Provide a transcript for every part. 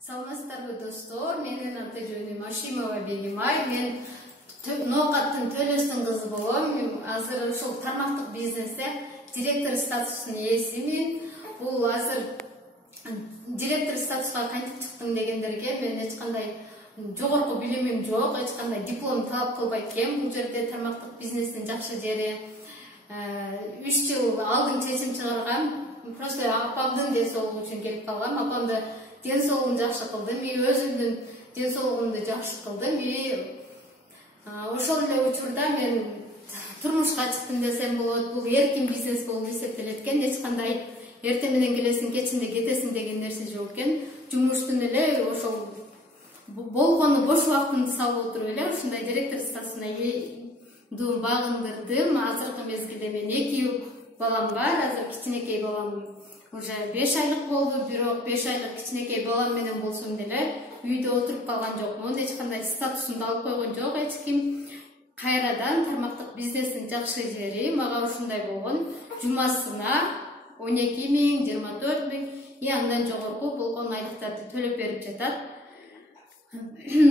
Саламатсыздарбы достор, менин аты-жөнүм Ашимова Бегимай. Мен Ноокаттын Төлөстүн кызы болом. Азыр ушул тармактык бизнесте директор статусунун ээсимин. Бул азыр директор статусуна кантип чыктым дегендерге мен эч кандай жогорку билимим жок, эч кандай диплом талап кылбайт экен. Бул жерде тармактык бизнестин жакшы жери 3 жыл алдын чечим чыгаргам. Просто апамдын ден соолугу үчүн келип калгам. Апамды ден соолугун жакшы кылдым, өзүмдүн ден соолугумду жакшы кылдым. Ошол эле учурда мен турмушка чыктым десем болот. Бул эркин бизнес болуп эсептелет экен. Эч кандай эртең менен келесиң, кечинде кетесиң деген нерсе жок экен. Жумуштун эле ошол болгону бош убактымды салып отуруп эле ушундай директор статусуна багындырдым. Азыркы мезгилде мен 2 балам бар. Азыр кичинекей балам уже 5 айлык болду, бирок 5 айлык кичинекей балам менен болсом деле үйдө отуруп калган жокмун. Эч кандай статусумду алып койгон жок эч ким. Кайрадан тармактык бизнестин жакшы жери мага ушундай болгон: жумасына 12.000, 24.000 андан жогорку болгон айлыктарды төлөп берип жатат.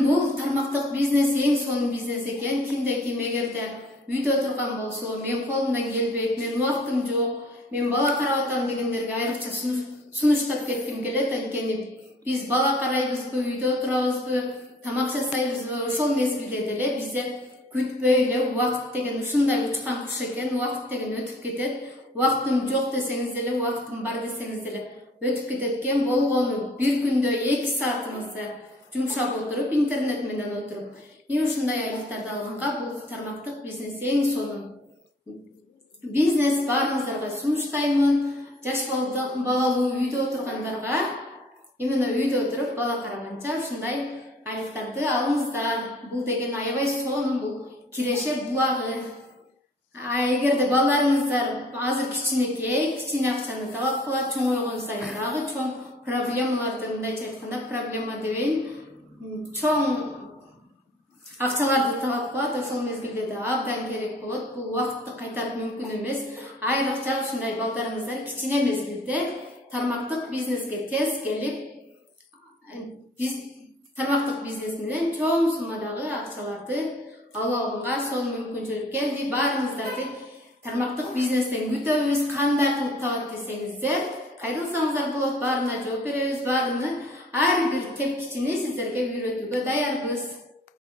Бул тармактык бизнес эң сонун бизнес экен. Кимде ким эгерде үйдө отурган болсо, мен колумдан келбейт, мен убактым жок, мен бала карап атам дегендерге айрыкча сунуштап кетким келет. Анткени биз бала карайбызбы, үйдө отурабызбы, тамак жасайбызбы, ошол мезгилде деле бизде күтпөй эле убакыт деген ушундай учкан куш экен. Убакыт деген өтүп кетет. Убактым жок десеңиз деле, убактым бар десеңиз деле өтүп кетет экен. Болгону бир күндө 2 саатыңызды жумшап отуруп, интернет менен отуруп, ушундай айлыктарды алганга бул тармактык бизнес эң сонун бизнес. Баарыңыздарга сунуштаймын. Жаш балалуу үйдө отургандарга, именно үйдө отуруп бала караганча ушундай айлыктарды алыңыздар. Бул деген аябай сонун, бул киреше булагы. Эгерде балдарыңыздар азыр кичине акчаны талап кылат, чоңойгон сайын дагы чоң проблемаларды, мындайча айтканда проблема дебейин, чоң акчаларды талап кылат. Ошол мезгилде да абдан керек болот. Бул убакытты кайтарып мүмкүн эмес. Айрыкча ушундай балдарыңыздар кичине мезгилде тармактык бизнеске тез келип, тармактык бизнес менен чоң суммадагы акчаларды алып алганга сонун мүмкүнчүлүк келди. Баарыңыздарды тармактык бизнестен күтөбүз. Кандай кылып табат десеңиздер, кайрылсаңыздар болот. Баарына жооп беребиз. Баарыны ар бир кепкичини сиздерге үйрөтүүгө даярбыз.